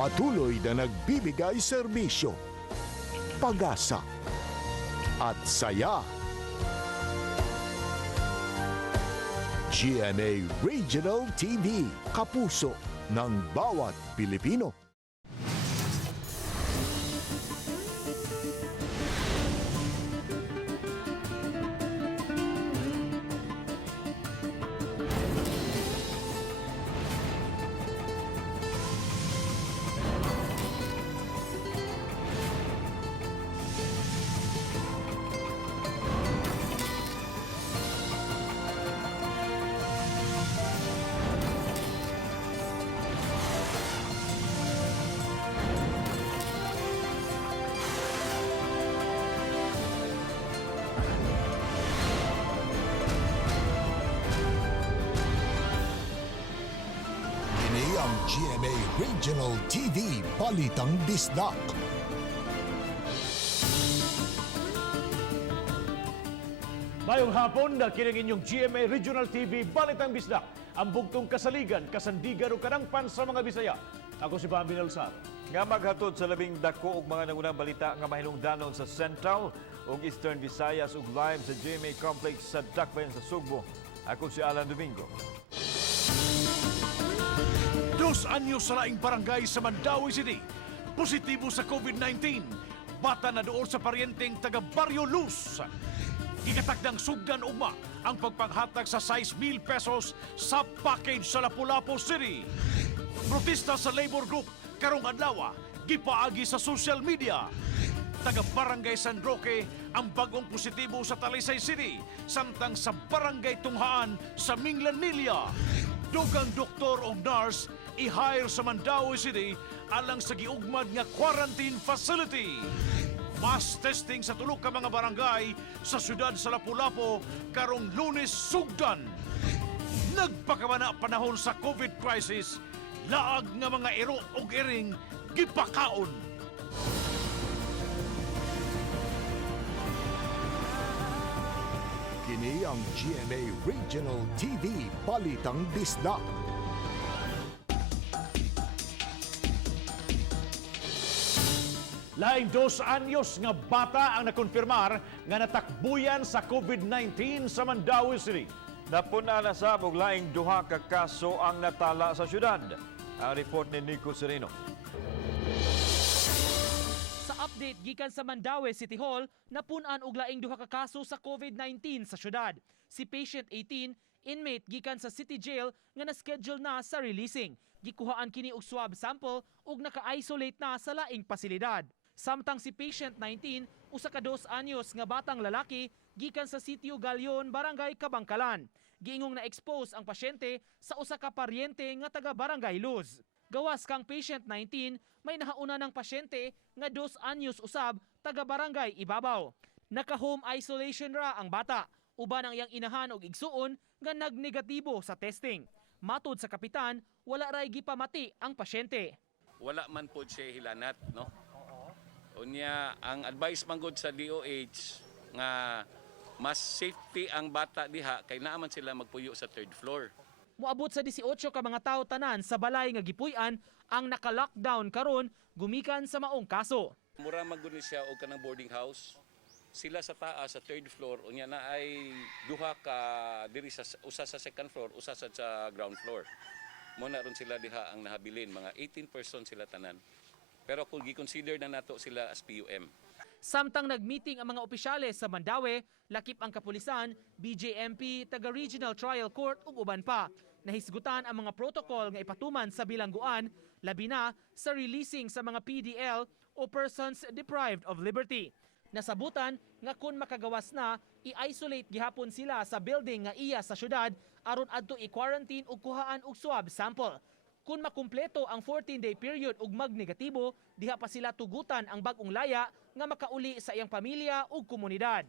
Patuloy na nagbibigay serbisyo, pag-asa at saya. GMA Regional TV, kapuso ng bawat Pilipino. Ang GMA Regional TV, Balitang Bisdak. Mayong hapon na kining inyong GMA Regional TV, Balitang Bisdak, ang bugtong kasaligan, kasandigan o kanangpan sa mga Bisaya. Ako si Bambi Nalsar. Nga maghatod sa labing dako ug mga nangunang balita nga mahinungdanon sa Central ug Eastern Visayas ug live sa GMA Complex sa Dakbayan sa Sugbo. Ako si Alan Domingo. 2 anyos sa laing barangay sa Mandawi City. Positibo sa COVID-19. Bata na doon sa paryenteng taga Barrio Luz. Gikatakdang sugdan ugma ang pagpanghatag sa 6,000 pesos sa package sa Lapu-Lapu City. Protesta sa labor group karong adlawa gipaagi sa social media. Taga Barangay San Roque ang bagong positibo sa Talisay City, samtang sa Barangay Tunghaan sa Minglanilla. Dugang doktor o nurse i-hire sa Mandawi City alang sa giugmad nga quarantine facility. Mass testing sa tulo ka mga barangay sa siyudad sa Lapu-Lapu karong Lunes sugdan. Nagpakamana panahon sa COVID crisis, laag nga mga ero ug iring gipakaon. Kini ang GMA Regional TV, Balitang Bisdak. Laing 2 anyos nga bata ang nakonfirmar nga natakbuyan sa COVID-19 sa Mandawi City. Napuna na sa og laing duha ka kaso ang natala sa syudad. Ang report ni Nico Sereno. Update gikan sa Mandawi City Hall, napun-an og laing duha ka kaso sa COVID-19 sa syudad. Si patient 18, inmate gikan sa City Jail nga na-schedule na sa releasing. Gikuhaan kini og swab sample ug naka-isolate na sa laing pasilidad. Samtang si patient 19, usa ka 2 anyos nga batang lalaki gikan sa Sitio Galion, Barangay Kabangkalan. Giingong na-expose ang pasyente sa usa ka paryente nga taga Barangay Luz. Gawas kang patient 19, may nahauna ng pasyente nga 2 anyos usab taga Barangay Ibabaw. Naka-home isolation ra ang bata, uban ang iyang inahan og igsuon nga nagnegatibo sa testing. Matod sa kapitan, wala ray gipamati ang pasyente. Wala man po siya hilanat, no? Unya, ang advice man gud sa DOH nga mas safety ang bata diha kay naaman sila magpuyo sa 3rd floor. Moabot sa 18 ka mga tawo tanan sa balay nga gipuy-an ang naka-lockdown karon gumikan sa maong kaso. Mura maguni siya og kanang boarding house. Sila sa taas sa 3rd floor unya na ay duha ka diri sa usa sa 2nd floor, usa sa ground floor. Mo na ron sila diha ang nahabilin, mga 18 person sila tanan. Pero kung gi-consider na nato sila as PUM. Samtang nagmeeting ang mga opisyales sa Mandawi, lakip ang kapulisan, BJMP, taga-Regional Trial Court ug uban pa. Nahisgutan ang mga protocol nga ipatuman sa bilangguan, labi na sa releasing sa mga PDL o persons deprived of liberty. Nasabutan nga kung makagawas na, i-isolate gihapon sila sa building nga iya sa syudad aron adto i-quarantine ug kuhaan og swab sample. Kung makumpleto ang 14-day period ug magnegatibo, diha pa sila tugutan ang bag-ong laya nga makauli sa iyang pamilya ug komunidad.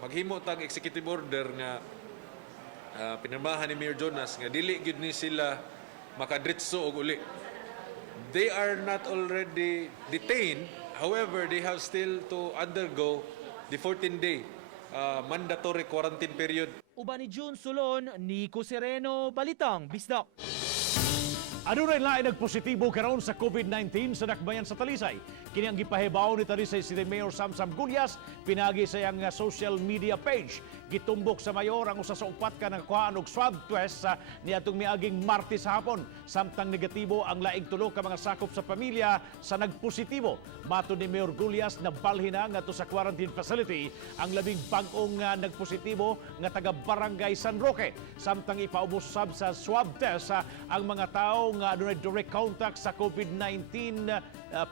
Maghimo tag executive order nga pinirmahan ni Mayor Jonas nga dili gyud ni sila makadritso og uli. They are not already detained, however they have still to undergo the 14-day mandatory quarantine period. Uban ni June Sulon, Nico Sereno, Balitang Bisdak. Adunay lain nagpositibo karon sa COVID-19 sa dakbayan sa Talisay. Kini ang gipahibaw ni Talisay City Mayor Samsam Gulyas pinagi sa iyang social media page. Gitumbok sa mayor ang usa sa upat ka nakakuhaan og swab test niadtong miaging Martes hapon. Samtang negatibo ang laing tulo ka mga sakop sa pamilya sa nagpositibo. Matud ni Mayor Gulyas na balhin na ngadto sa quarantine facility ang labing bag-ong nagpositibo nga taga Barangay San Roque. Samtang ipaubos sab sa swab test ang mga tao nga adunay direct contact sa COVID-19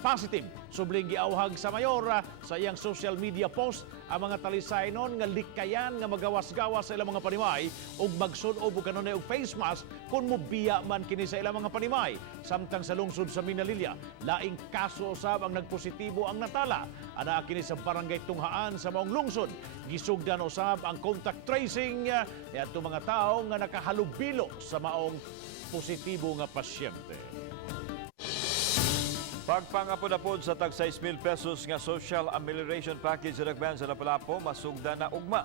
positive. Subling giawhag sa mayor sa iyang social media post ang mga Talisaynon nga likayan nga magawas-gawas sa ilang mga panimay ug magsunob og kanunay og face mask kung mobiya man kini sa ilang mga panimay. Samtang sa lungsod sa Minalilya, laing kaso usab ang nagpositibo ang natala. Ana kini sa barangay Tunghaan sa maong lungsod. Gisugdan usab ang contact tracing niadto mga tawo nga nakahalubilo sa maong positibo nga pasyente. Pagpangapod-apod sa tag 6,000 pesos nga social amelioration package sa Dakbayan sa Lapu-Lapu, masugda na ugma.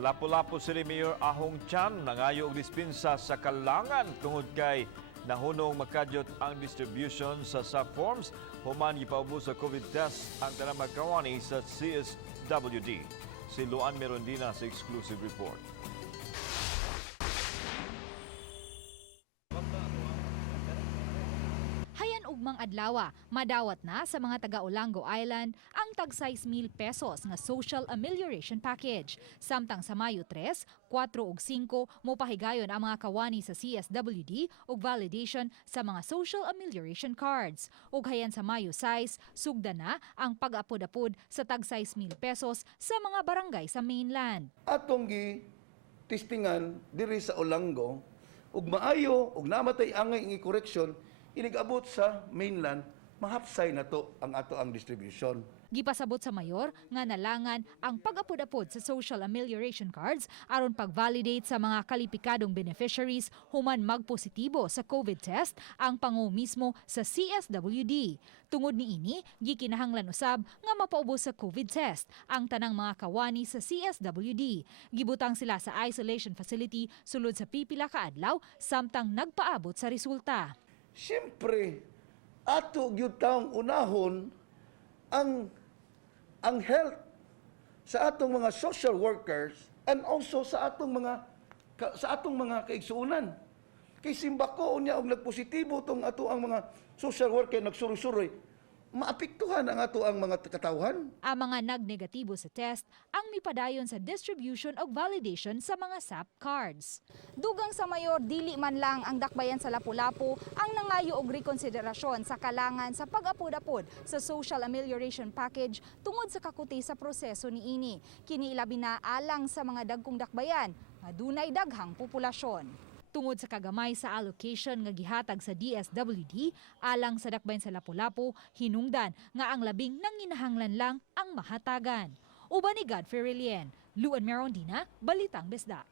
Lapu-Lapu City Mayor Ahong Chan nangayo og dispensa sa kalangan tungod kay nahunong makadyot ang distribution sa forms human gipaubos sa COVID test ang tanang magkawani sa CSWD. Si Luan Merondina sa exclusive report. Ugmang adlawa, madawat na sa mga taga-Olango Island ang tag 6,000 pesos nga social amelioration package. Samtang sa Mayo 3, 4 ug 5 mopahigayon ang mga kawani sa CSWD ug validation sa mga social amelioration cards. Ug hayan sa Mayo 6, sugda na ang pag-apod-apod sa tag 6,000 pesos sa mga barangay sa mainland. Atong testingan diri sa Olango ug maayo ug namatay angay ingi correction inigabot sa mainland, mahapsay na to ang ato ang distribution. Gipasabot sa mayor nga nalangan ang pag-apod-apod sa social amelioration cards aron pag-validate sa mga kalipikadong beneficiaries human magpositibo sa COVID test ang pangu mismo sa CSWD. Tungod niini, gikinahanglan usab nga mapaubos sa COVID test ang tanang mga kawani sa CSWD. Gibutang sila sa isolation facility sulod sa pipila ka adlaw samtang nagpaabot sa resulta. Siyempre, ato gyud taong unahon ang health sa atong mga social workers and also sa atong mga kaigsuunan. Kay simbako unya og nagpositibo tong ato ang mga social worker nagsuroy-suroy, maapektuhan ang ato ang mga katawhan. Ang mga nagnegatibo sa test ang mipadayon sa distribution o validation sa mga SAP cards. Dugang sa mayor, dili man lang ang Dakbayan sa Lapu-Lapu ang nangayo og rekonsiderasyon sa kalangan sa pag-apod-apod sa social amelioration package tungod sa kakuti sa proseso niini. Kini ilabi na alang sa mga dagkung dakbayan nga dunay daghang populasyon. Tungod sa kagamay sa allocation nga gihatag sa DSWD alang sa Dakbayan sa Lapu-Lapu, hinungdan nga ang labing nanginahanglan lang ang mahatagan. Uban ni Godfrey Relien, Luan Merondina, Balitang Bisdak.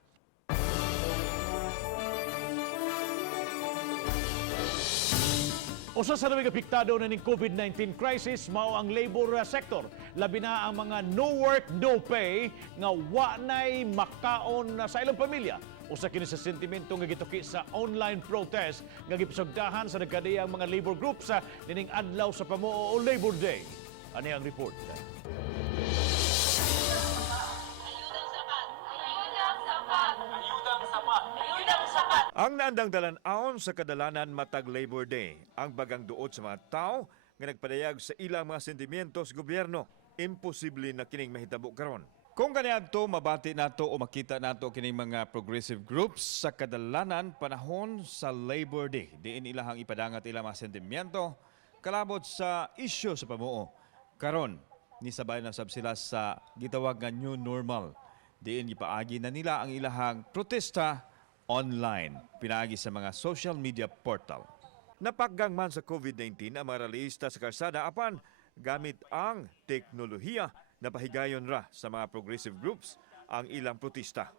Usa sa labing apektado na ning COVID-19 crisis mao ang labor sector. Labi na ang mga no work, no pay nga wa nay makaon sa ilang pamilya. Usa kini sa sentimento nga gituki sa online protest nga gipasugdahan sa nagkadiyang mga labor groups nining adlaw sa pamuo o Labor Day. Ani ang report. Ang naandang dalan-aon sa kadalanan matag Labor Day, ang bagang duot sa mga tao nga nagpadayag sa ilang mga sentimientos gobyerno. Imposible na kining mahitabo karon. Kung kaniadto mabati nato o makita nato kining mga progressive groups sa kadalanan panahon sa Labor Day, diin ilahang ipadangat ilang mga sentimiento kalabot sa isyu sa pamuo. Karon nisabay na sab sila sa gitawag nga new normal. Diin gipaagi na nila ang ilahang protesta online, pinaagi sa mga social media portal. Napaggang man sa COVID-19 ang mga ralista sa karsada apan gamit ang teknolohiya na pahigayon ra sa mga progressive groups ang ilang protesta.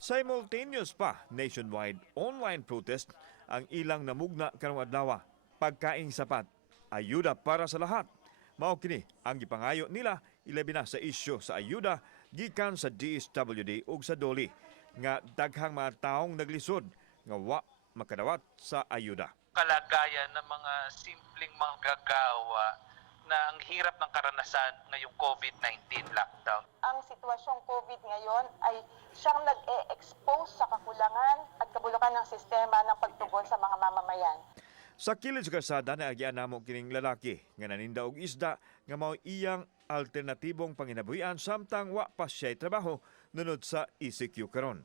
Simultaneous pa, nationwide online protest ang ilang namugna karong adlaw. Pagkaing sapat, ayuda para sa lahat. Mao kini ang gipangayo nila ilabi na sa isyu sa ayuda gikan sa DSWD ug sa DOLI nga daghang mga taong naglisod nga wa makadawat sa ayuda. kalagayan ng mga simpleng manggagawa na ang hirap ng karanasan ngayong COVID-19 lockdown. Ang sitwasyong COVID ngayon ay siyang nag-e-expose sa kakulangan at kabulukan ng sistema ng pagtugon sa mga mamamayan. Sa kilid sa kalsada na agyan namo kining lalaki nga naninda og isda nga mao iyang alternatibong panginabuhian samtang wa pa siya'y trabaho nunod sa ECQ karon.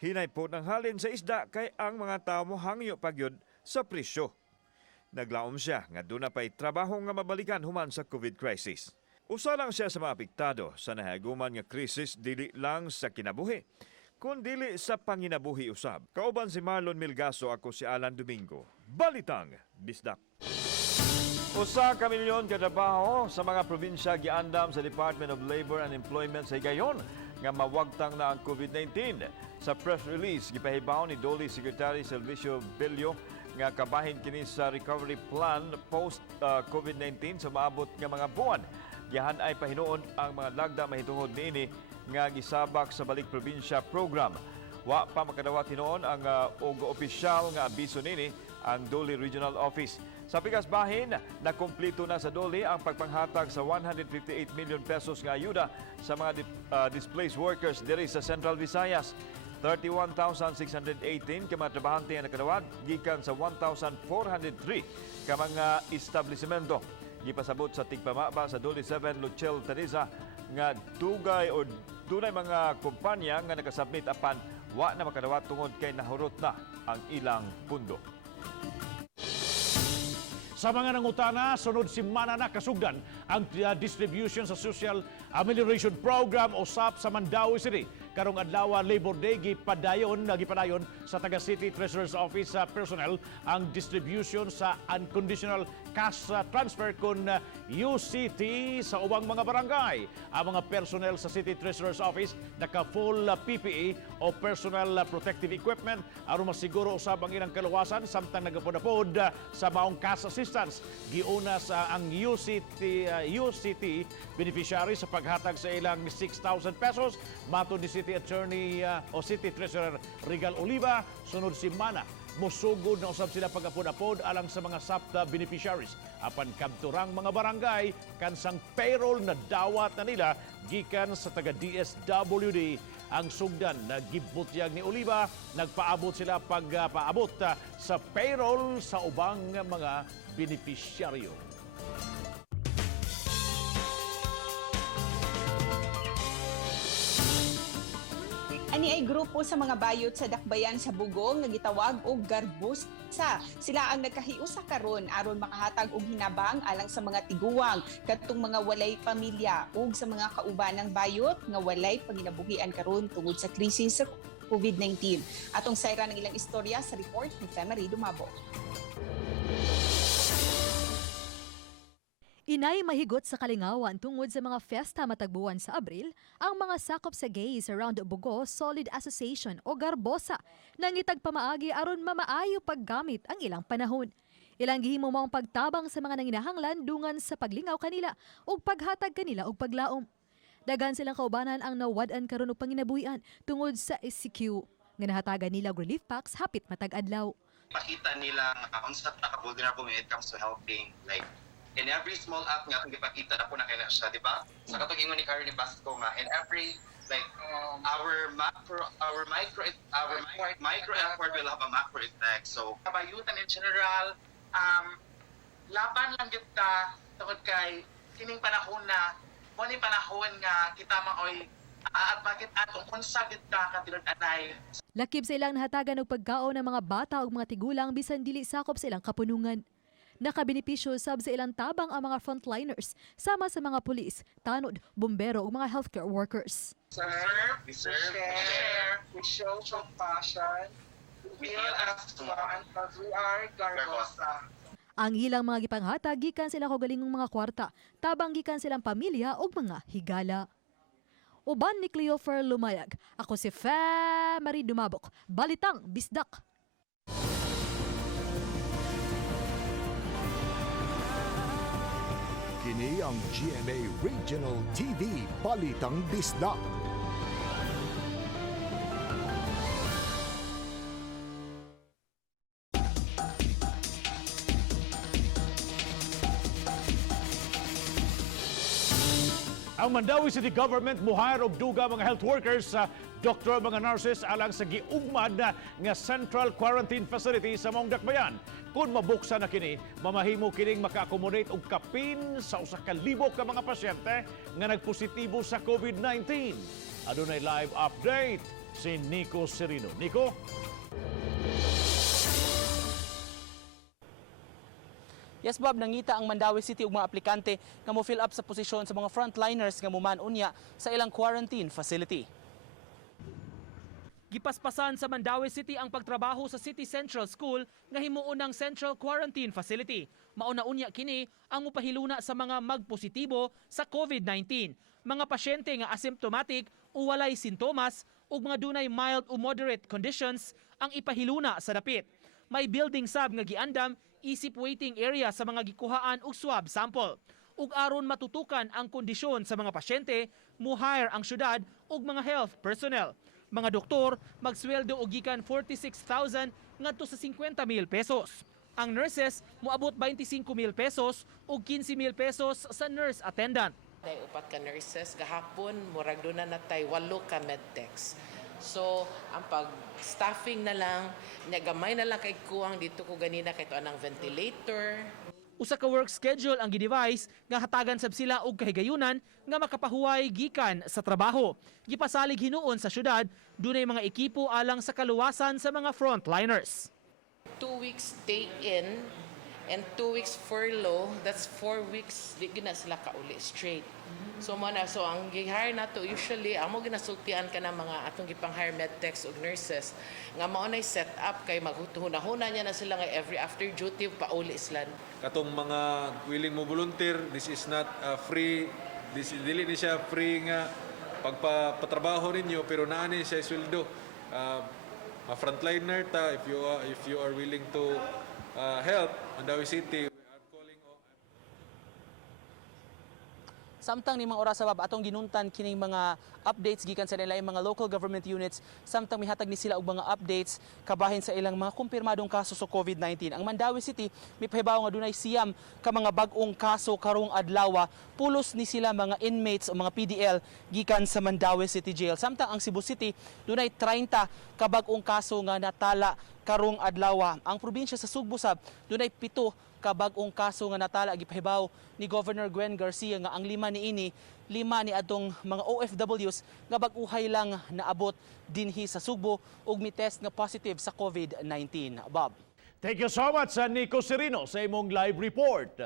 Hinay po ng halin sa isda kay ang mga tao mo hangyo pagyod sa presyo. Naglaom siya nga doon na pa'y trabaho nga mabalikan human sa COVID crisis. Usa lang siya sa mga apektado sa nahaguman nga krisis dili lang sa kinabuhi, kundi sa panginabuhi usab. Kauban si Marlon Milgaso, ako si Alan Domingo. Balitang Bisdak. Usa ka milyon ka trabaho sa mga probinsya giandam sa Department of Labor and Employment sa higayon nga mawagtang na ang COVID-19. Sa press release, gipahibaw ni Dole Secretary Salvicio Bello nga kabahin kini sa recovery plan post COVID-19 sa maabot nga mga buwan. Gihan ay pahinuon ang mga lagda mahitungod niini nga gisabak sa balik probinsya program. Wa pa makadawat hinuon ang og opisyal nga abiso nini ang Dole Regional Office. Sa pikas bahin, nakumpleto na sa Dole ang pagpanghatag sa 158 million pesos nga ayuda sa mga displaced workers diri sa Central Visayas. 31,618 ka mga trabahante ang nakadawat gikan sa 1,403 ka mga establishmento. Gipasabot sa tigpamaba sa Dole 7 Luchel Teresa nga dugay o dunay mga kumpanya nga nakasubmit apan wa na makadawat tungod kay nahurot na ang ilang pundo. Sa mga nangutana, sunod si Manana kasugdan ang distribution sa Social Amelioration Program o SAP sa Mandaue City. Karong adlawa Labor Day gipadayon sa taga City Treasurer's Office personnel ang distribution sa unconditional cash transfer kun UCT sa ubang mga barangay. Ang mga personnel sa City Treasurer's Office naka full PPE o personal protective equipment aron masiguro usab ang ilang kaluwasan samtang nagapod-apod sa maong cash assistance. Giuna sa ang UCT beneficiary sa paghatag sa ilang 6,000 pesos matud ni City Attorney o City Treasurer Regal Oliva. Sunod si Mana, musugod na usab sila pag-apod-apod alang sa mga SAPTA beneficiaries. Apan kabturang mga barangay kansang payroll na dawat na nila gikan sa taga DSWD. Ang sugdan na gibutyag ni Oliva, nagpaabot sila pagpaabot sa payroll sa ubang mga beneficiaryo. Ani ay grupo sa mga bayot sa dakbayan sa Bugong nga gitawag og garbosa. Sila ang nagkahiusa karon aron makahatag og hinabang alang sa mga tiguwang kadtong mga walay pamilya ug sa mga kaubanang bayot nga walay panginabuhian karon tungod sa krisis sa COVID-19. Atong sayra ng ilang istorya sa report ni Femery Dumabo. Inay mahigot sa kalingawan tungod sa mga festa matagbuwan sa Abril, ang mga sakop sa gays around Bugo Solid Association o Garbosa nangitag pamaagi aron mamaayo paggamit ang ilang panahon. Ilang gihimo maong pagtabang sa mga nanginahanglan dungan sa paglingaw kanila ug paghatag kanila og paglaom. Dagan silang kaubanan ang nawad-an karon og panginabuhian tungod sa ECQ nga nahatagan nila og relief packs hapit matag adlaw. Pakita nila unsa ta ka vulnerable when it comes to helping, like in every small act nga kung ipakita na po na kaya siya, di ba? Sa katong ingon ni Karen ni Basco nga, in every, like, our micro effort will have a macro effect. So, Kabayutan in general, laban lang gyud ta tungod kay kining panahon na mo ni panahon nga kita maoy bakit atong unsa gyud ta katilod anay. Lakip sa ilang nahatagan og pagkaon ng mga bata ug mga tigulang bisan dili sakop sa ilang kapunungan. Nakabenepisyo sab sa ilang tabang ang mga frontliners sama sa mga pulis, tanod, bombero ug mga healthcare workers. Serve, we share, we show compassion, we feel as one because we are Garbosa. Ang ilang mga gipanghatag gikan sila kaugalingong mga kwarta, tabang gikan silang pamilya ug mga higala. Uban ni Cleofer Lumayag, ako si Femery Dumabok, Balitang Bisdak. Kini ang GMA Regional TV Balitang Bisdak. Ang Mandawi City Government muhayar og duga mga health workers sa doktor mga nurses alang sa giugmad nga central quarantine facility sa maong dakbayan. Kung mabuksan na kini, mamahimo kining maka-accommodate og kapin sa 1,000 ka mga pasyente nga nagpositibo sa COVID-19. Adunay live update si Nico Serino. Nico? Yes, Bob, nangita ang Mandawi City ug mga aplikante nga mo fill up sa posisyon sa mga frontliners nga muman-unya sa ilang quarantine facility. Gipaspasan sa Mandawi City ang pagtrabaho sa City Central School nga himuon ng Central Quarantine Facility. Mauna-unya kini ang mupahiluna sa mga magpositibo sa COVID-19. Mga pasyente nga asymptomatic o walay sintomas ug mga dunay mild o moderate conditions ang ipahiluna sa dapit. May building sab nga giandam isip waiting area sa mga gikuhaan og swab sample. Ug aron matutukan ang kondisyon sa mga pasyente, muhire ang syudad og mga health personnel. Mga doktor magsweldo og gikan 46,000 ngadto sa 50,000 pesos. Ang nurses moabot 25,000 pesos ug 15,000 pesos sa nurse attendant. Day upat ka nurses gahapon murag do na natay 8 ka medtechs. So, ang pag-staffing na lang, gamay na lang kay kuwang dito ko ganina kay to anang ventilator. Usa ka work schedule ang gi-device nga hatagan sab sila og kahigayunan nga makapahuway gikan sa trabaho. Gipasalig hinuon sa syudad dunay mga ekipo alang sa kaluwasan sa mga frontliners. 2 weeks stay in and 2 weeks furlough, that's 4 weeks di gina sila kauli straight. So ang gi-hire nato usually amo ginasultian ka ng mga atong gipang-hire medtechs ug nurses nga mao nay set up kay maghuhuna-huna niya na sila nga every after duty pauli islan. Katong mga willing mo volunteer, this is not free, dili ni siya free nga pagpatrabaho ninyo pero naa ni siya sweldo. Frontliner ta if you are willing to help Mandawi City. Samtang ni mga oras sa bab atong ginuntan kining mga updates gikan sa nila mga local government units, samtang mihatag ni sila og mga updates kabahin sa ilang mga kumpirmadong kaso sa COVID-19. Ang Mandawi City mipahibaw nga dunay siyam ka mga bag-ong kaso karong adlawa, pulos ni sila mga inmates o mga PDL gikan sa Mandawi City Jail. Samtang ang Cebu City dunay 30 ka bag-ong kaso nga natala karong adlawa. Ang probinsya sa Sugbo sab dunay 7 ka bag-ong kaso nga natala gipahibaw ni Governor Gwen Garcia nga ang 5 ni adtong mga OFWs nga bag-uhay lang naabot dinhi sa Sugbo ug mi-test nga positive sa COVID-19. Bob. Thank you so much, Nico Serino, sa imong live report.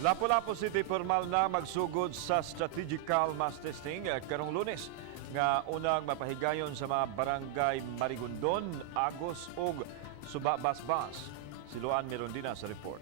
Lapu-Lapu City formal na magsugod sa strategical mass testing karong Lunes nga unang mapahigayon sa mga barangay Marigondon, Agos ug Suba Basbas. Siluan Mirondina sa report.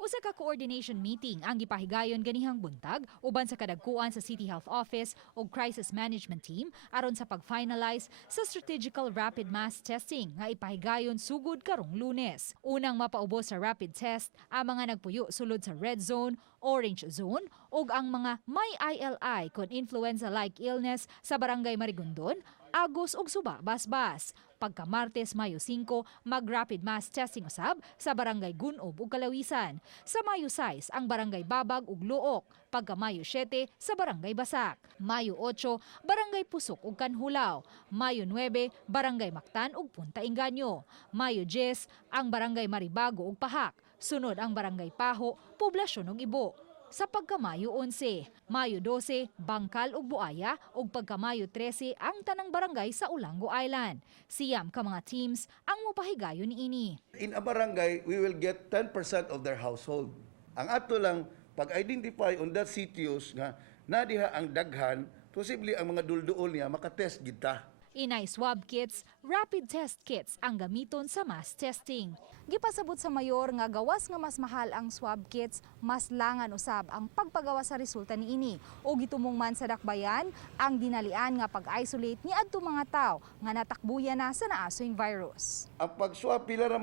Usa ka coordination meeting ang gipahigayon ganihang buntag uban sa kadagkuan sa City Health Office ug Crisis Management Team aron sa pag-finalize sa strategical rapid mass testing nga ipahigayon sugod karong Lunes. Unang mapaubos sa rapid test ang mga nagpuyo sulod sa red zone, orange zone ug ang mga may ILI kon influenza-like illness sa barangay Marigondon, Agos ug Suba Basbas. Pagka Martes, Mayo 5, mag-rapid mass testing usab sa barangay Gunob ug Kalawisan. Sa Mayo 6, ang barangay Babag ug Luok. Pagka Mayo 7, sa barangay Basak. Mayo 8, barangay Pusok ug Kanhulaw. Mayo 9, barangay Mactan ug Punta Inganyo. Mayo 10, ang barangay Maribago ug Pahak. Sunod ang barangay Paho, poblasyon ug Ibo. Sa pagkamayo 11, Mayo 12, Bangkal ug Buaya ug pagkamayo 13 ang tanang barangay sa Ulango Island. Siyam ka mga teams ang mopahigayon niini. In a barangay, we will get 10% of their household. Ang ato lang pag-identify on that sitios nga nadiha ang daghan, posible ang mga dulduol niya makatest kita. Inay swab kits, rapid test kits ang gamiton sa mass testing. Gipasabot sa mayor nga gawas nga mas mahal ang swab kits, mas langan usab ang pagpagawa sa resulta niini. O gitumong man sa dakbayan ang dinalian nga pag-isolate ni adto mga tawo nga natakbuyan na sa naasoing virus. Ang pag-swab pila ra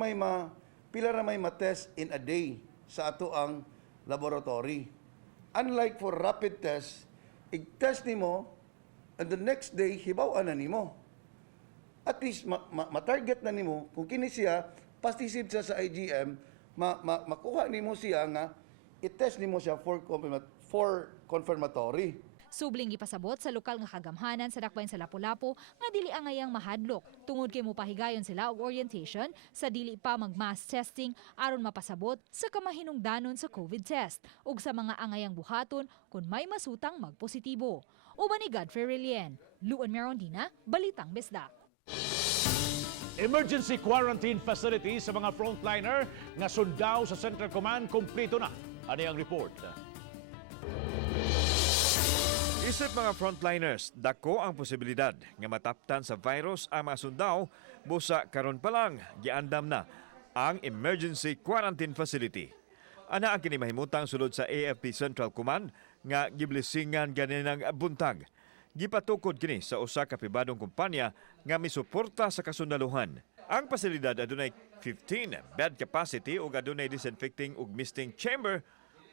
may ma-test in a day sa ato ang laboratory. Unlike for rapid test, i-test nimo and the next day hibaw-an na nimo. At least ma-target na nimo kung kini siya pastisib siya sa IgM, makuha nimo siya nga i-test nimo siya for confirmatory. Subling ipasabot sa lokal nga kagamhanan sa dakbayan sa Lapu-Lapu nga dili angayang mahadlok tungod kay mopahigayon sila og orientation sa dili pa mag-mass testing aron mapasabot sa kamahinungdanon sa COVID test ug sa mga angayang buhaton kung may masutang magpositibo. Uban ni Godfrey Rilien, Luan Merondina, Balitang Bisdak. Emergency quarantine facility sa mga frontliner nga sundao sa Central Command kompleto na. Ano ang report? Isip mga frontliners, dako ang posibilidad nga mataptan sa virus ang mga sundao, busa karon pa lang giandam na ang emergency quarantine facility. Ana ang kinimahimutang sulod sa AFP Central Command nga giblisingan ganinang buntag. Gipatukod kini sa usa ka pribadong kumpanya nga misuporta sa kasundaluhan. Ang pasilidad adunay 15 bed capacity ug adunay disinfecting ug misting chamber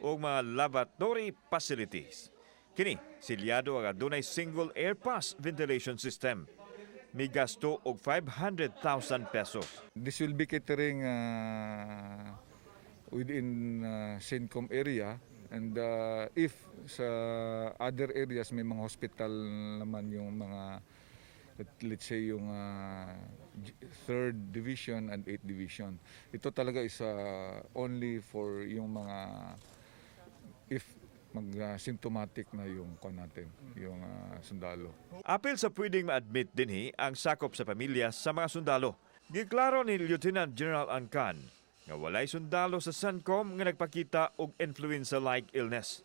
ug mga lavatory facilities. Kini, silyado ang adunay single air pass ventilation system. May gasto og 500,000 pesos. This will be catering within CENTCOM area, and if sa other areas may mga hospital naman yung mga, let's say yung 3rd Division and 8th Division. Ito talaga is only for yung mga if mag-symptomatic na yung natin, yung sundalo. Apil sa pwedeng ma-admit dinhi ang sakop sa pamilya sa mga sundalo. Giklaro ni Lieutenant General Ancan nga walay sundalo sa CENTCOM nga nagpakita og influenza-like illness.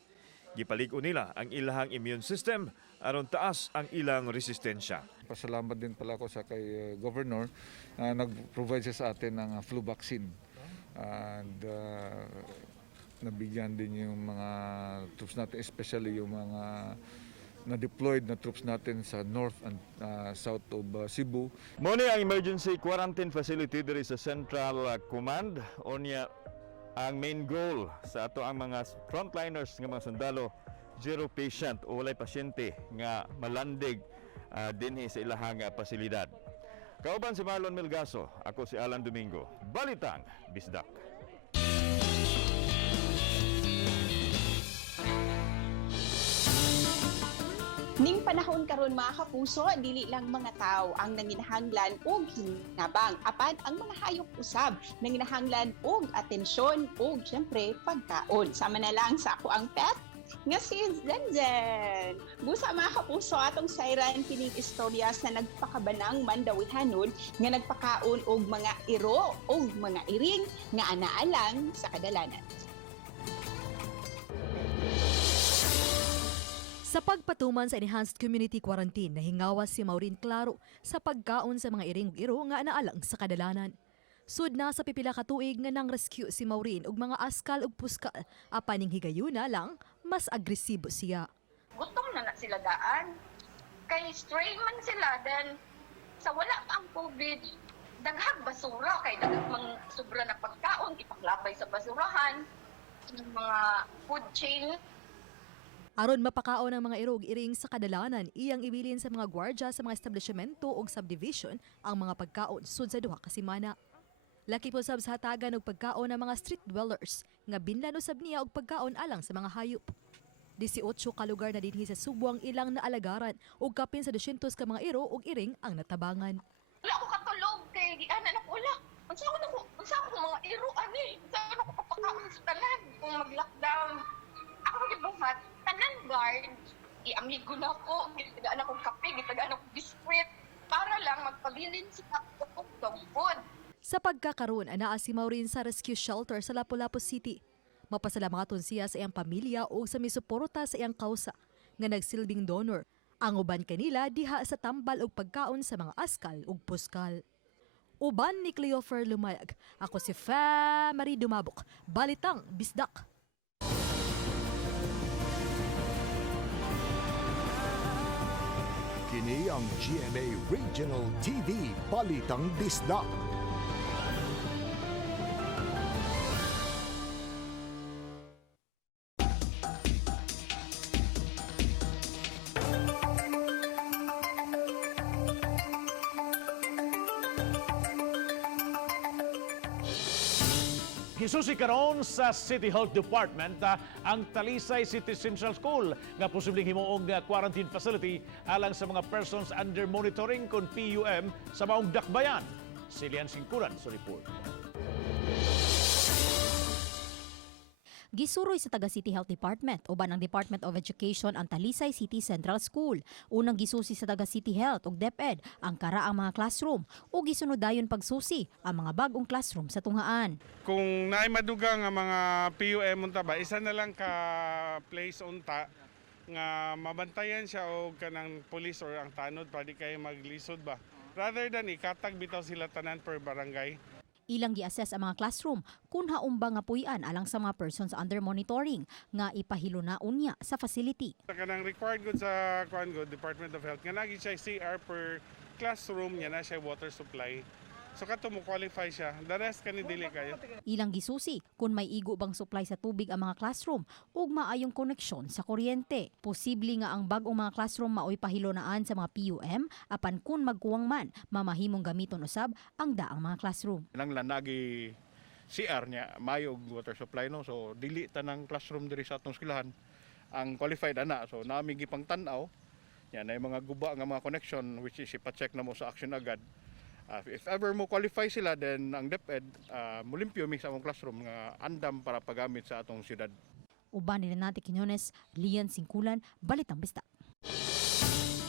Gipalig-o nila ang ilahang immune system aron taas ang ilang resistensya. Pasalamat din pala ako sa kay Governor na nag-provide siya sa atin ng flu vaccine. And nabigyan din yung mga troops natin, especially yung mga na-deployed na troops natin sa north and south of Cebu. Muna ang emergency quarantine facility diri sa Central Command. Ania ang main goal sa ato ang mga frontliners nga mga sundalo, zero patient o walay pasyente nga malandig dinhi sa ilahang pasilidad. Kauban si Marlon Melgaso, ako si Alan Domingo. Balitang Bisdak. Ning panahon karon mga kapuso, dili lang mga tao ang nanginahanglan og hinabang, apan ang mga hayop usab nanginahanglan og atensyon og syempre pagkaon. Sama na lang sa ako ang pet nga si Zenzen. Busa mga kapuso, atong sayran kining istoryas na nagpakabanang mandawihanon nga nagpakaon og mga iro og mga iring nga anaa lang sa kadalanan. Sa pagpatuman sa enhanced community quarantine, nahingawas si Maureen Claro sa pagkaon sa mga iring ug iro nga anaalang sa kadalanan. Sud na sa pipila ka tuig nga nang rescue si Maureen og mga askal ug puskal, apan ning higayuna lang mas agresibo siya. Gutom na sila daan. Kay stray man sila, then sa wala pa ang COVID, daghag basura kay daghag mga sobra na pagkaon ipaklabay sa basurahan, mga food chain. Aron mapakaon ang mga iro ug iring sa kadalanan, iyang ibilin sa mga gwardya sa mga establishmento ug subdivision ang mga pagkaon sud sa duha ka semana. Laki po sab sa hatagan og pagkaon ng mga street dwellers nga binlan usab niya og pagkaon alang sa mga hayop. 18 ka lugar na dinhi sa Subo ang ilang naalagaran ug kapin sa 200 ka mga iro ug iring ang natabangan. Wala ko katulog kay giana na ko wala. Unsa ko mga iro ani? Unsa ko papakaon sa tanan kung mag-lockdown? Ako gibuhat tanan guard, i-amigo na ko, gitagaan akong kape, gitagaan akong biskwit, para lang magpabilin sa dog food. Sa pagkakaroon, anaa si Maureen sa rescue shelter sa Lapu-Lapu City. Mapasalamaton siya sa iyang pamilya o sa misuporta sa iyang kausa nga nagsilbing donor. Ang uban kanila diha sa tambal og pagkaon sa mga askal ug puskal. Uban ni Cleofer Lumayag, ako si Marie Dumabok, Balitang Bisdak. Kini ang GMA Regional TV Balitang Bisdak. Gisusi karon sa City Health Department ang Talisay City Central School nga posibleng himuong quarantine facility alang sa mga persons under monitoring kon PUM sa maong dakbayan. Silian Singkuran sa report. Gisuroy sa taga City Health Department uban ang Department of Education ang Talisay City Central School. Unang gisusi sa taga City Health ug DepEd ang karaang mga classroom ug gisunodayon pagsusi ang mga bagong classroom sa tunghaan. Kung naay maduga nga mga PUM unta ba, isa na lang ka place unta nga mabantayan siya og kanang police or ang tanod pa di kay maglisod ba. Rather than ikatag bitaw sila tanan per barangay. Ilang gi-assess ang mga classroom kung haumbang nga puy-an alang sa mga persons under monitoring nga ipahilo na unya sa facility. Kanang required good sa Department of Health nga nagi siya CR per classroom niya na siya water supply. So kato mo qualify siya. The rest kani dili kayo. Ilang gisusi kung may igo bang supply sa tubig ang mga classroom ug maayong koneksyon sa kuryente. Posible nga ang bag-ong mga classroom maoy pahilonaan sa mga PUM apan kun magkuwang man mamahimong gamiton usab ang daang mga classroom. Nang lanagi CR niya Mayo water supply no, so dili tanang classroom diri sa atong eskwelahan ang qualified ana. So nami gipang tan-aw yan ay mga guba nga mga connection which is ipa-check na mo sa action agad. If ever mo qualify sila, then ang DepEd mulimpyo mi sa among classroom nga andam para pagamit sa atong siyudad. Uban ni Renate Quiñones, Lian Singkulan, Balitang Bisdak.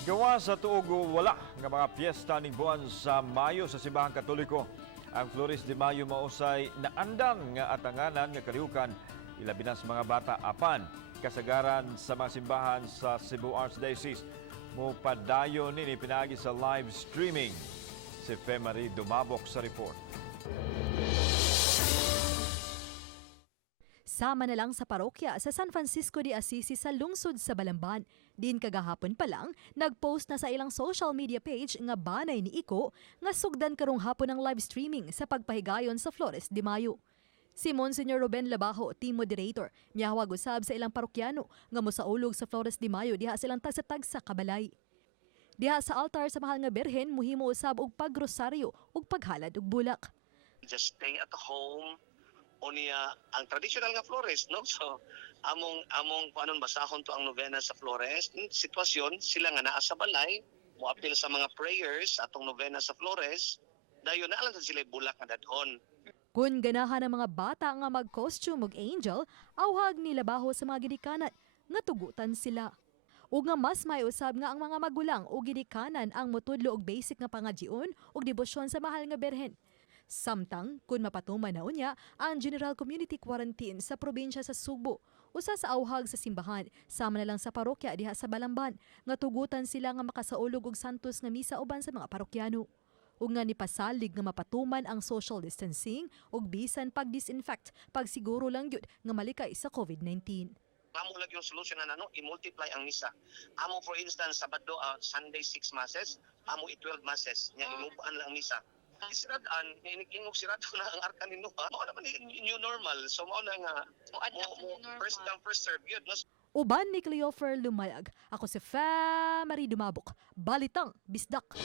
Gawa sa tuog wala nga mga piyesta ning buwan sa Mayo sa Simbahang Katoliko. Ang Flores de Mayo mausay naandam nga atanganan nga kalihukan ilabi na sa mga bata apan kasagaran sa mga simbahan sa Cebu Archdiocese mo padayon nini pinaagi sa live streaming. Si Marie Dumabok sa report. Sama na lang sa parokya sa San Francisco de Assisi sa lungsod sa Balamban. Din kagahapon pa lang, nagpost na sa ilang social media page nga banay ni Iko nga sugdan karong hapon ng live streaming sa pagpahigayon sa Flores de Mayo. Si Monsignor Ruben Labajo, team moderator, miyahawag usab sa ilang parokyano nga mosaulog sa Flores de Mayo diha silang tagsa-tagsa kabalay. Diha sa altar sa mahal nga berhen muhimo usab og pagrosaryo ug paghalad og bulak. Just stay at home unya ang traditional nga Flores no, so among kuanon basahon to ang novena sa Flores. Sitwasyon sila nga naa sa balay mo apil sa mga prayers atong novena sa Flores dayon na lang sila bulak nga dadhon. Kun ganahan ang mga bata nga mag-costume og angel, awhag ni Labaho sa mga gidikanan nga tugutan sila. Ug nga mas may usab nga ang mga magulang o gidikanan ang motudlo og basic nga pangagyion ug debosyon sa mahal nga berhen. Samtang kun mapatuman na unya ang general community quarantine sa probinsya sa Subo, usa sa awhag sa simbahan, sama na lang sa parokya diha sa Balamban, nga tugutan sila nga makasaulog og santos nga misa uban sa mga parokyano. Ug nga nipasalig nga mapatuman ang social distancing ug bisan pag-disinfect pagsiguro lang gyud nga malikay sa COVID-19. Amo lang yung solution na i-multiply ang misa. Amo for instance Sabado, Sunday 6 masses, amo 12 masses, nya imuban lang misa. Siradaan, ingog sirado na ang arka ni Noah. Mao naman new normal. So mao na nga first come first serve yun. No? Uban ni Cleofer Lumayag, ako si Marie Dumabok, Balitang Bisdak.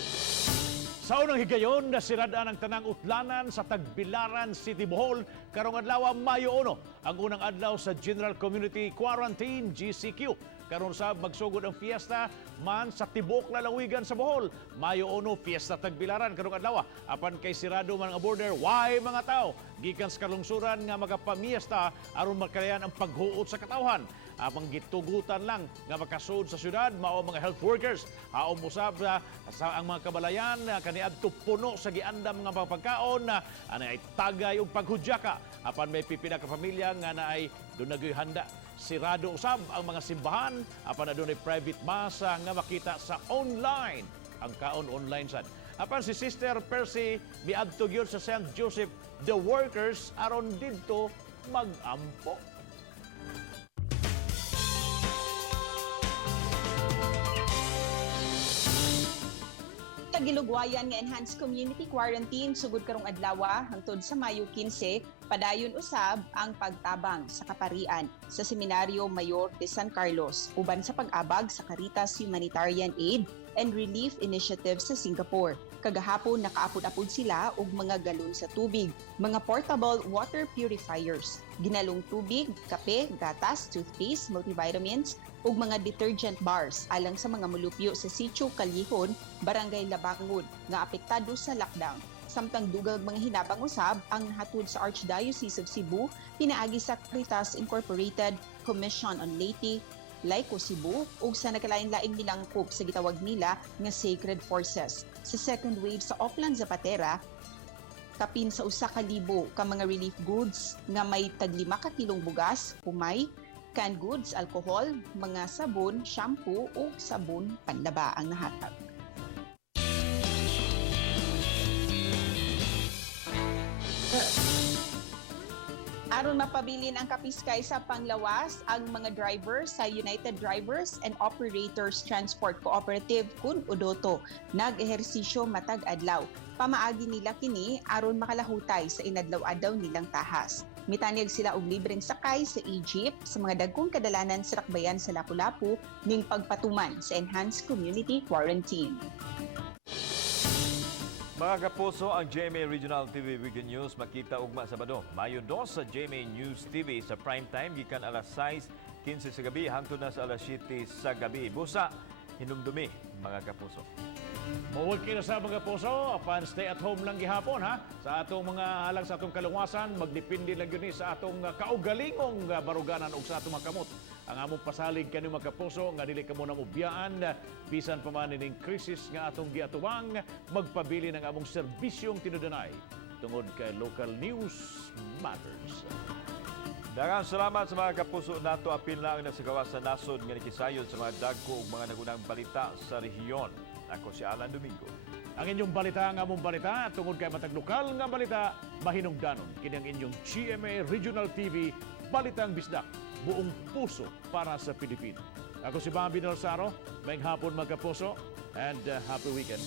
Sa unang higayon, nasiradaan ang tanang utlanan sa Tagbilaran City, Bohol, karong adlaw Mayo 1, ang unang adlaw sa General Community Quarantine, GCQ. Karon sa magsugod ang fiesta man sa tibok lalawigan sa Bohol. Mayo 1, fiesta Tagbilaran karong adlaw. Apan kay sirado man ang border, why mga tao gikan sa kalungsuran nga magapamiesta aron makalayan ang paghuot sa katawhan. Apang gitugutan lang nga makasud sa syudad mao mga health workers. Haom usab sa ang mga kabalayan kaniadto puno sa giandam nga pagkaon anay tagay og paghudyaka. Apan may pipila ka pamilya nga naay dunagoy handa. Sirado usab ang mga simbahan apan adunay private mass nga makita sa online. Ang kaon online sad. Apan si Sister Percy miadto gyud sa St. Joseph the workers aron didto magampo. Gilugwayan nga enhanced community quarantine sugod karong adlaw hangtod sa Mayo 15, padayon usab ang pagtabang sa kaparian sa Seminaryo Mayor de San Carlos uban sa pag-abag sa Caritas Humanitarian Aid and Relief Initiative sa Singapore. Kagahapon nakaapod-apod sila og mga galon sa tubig, mga portable water purifiers, ginalong tubig, kape, gatas, toothpaste, multivitamins ug mga detergent bars alang sa mga mulupyo sa Sitio Kalihon, Barangay Labangon nga apektado sa lockdown. Samtang dugag mga hinabang usab ang nahatod sa Archdiocese of Cebu pinaagi sa Caritas Incorporated, Commission on Laity, Laiko Cebu ug sa nakalain-laing nilangkop sa gitawag nila nga Sacred Forces. Sa second wave sa Auckland, Zapatera, kapin sa 1,000 ka mga relief goods nga may tag 5 ka kilong bugas, humay, canned goods, alcohol, mga sabon, shampoo ug sabon panlaba ang nahatag. Aron mapabilin ang kapiskay sa panglawas, ang mga drivers sa United Drivers and Operators Transport Cooperative kun UDOTO nag-ehersisyo matag adlaw. Pamaagi nila kini aron makalahutay sa inadlaw-adlaw nilang tahas. Mitanyag sila og libreng sakay sa Egypt sa mga dagkong kadalanan sa rakbayan sa Lapu-Lapu ning pagpatuman sa enhanced community quarantine. Mga kapuso, ang GMA Regional TV Weekend News makita ugma Sabado, Mayo 2 sa GMA News TV sa prime time gikan alas 6:15 sa gabi hangtod na sa alas 7 sa gabi. Busa hinumdumi mga kapuso. Mawag kayo sa mga puso, apan stay at home lang gihapon ha. Sa atong mga halang sa atong kalungwasan, magdepende lang yun sa atong kaugalingong baruganan o sa atong makamot. Ang among pasalig kanyo mga kapuso, nga dili ka muna mubiyaan, bisan pa man ning krisis nga atong giatuwang, magpabili ng among serbisyong tinudanay. Tungod kay Local News Matters. Daghang salamat sa mga kapuso nato, apil na ang nasagawa sa nasod nga nikisayon sa mga dagko ug mga nagunang balita sa rehiyon. Ako si Alan Domingo. Ang inyong balita ang among balita, tungod kay matag lokal nga balita, mahinungdanon. Kini ang inyong GMA Regional TV, Balitang Bisdak, buong puso para sa Pilipino. Ako si Bambi Nalsaro, maing hapon mga kapuso, and happy weekend.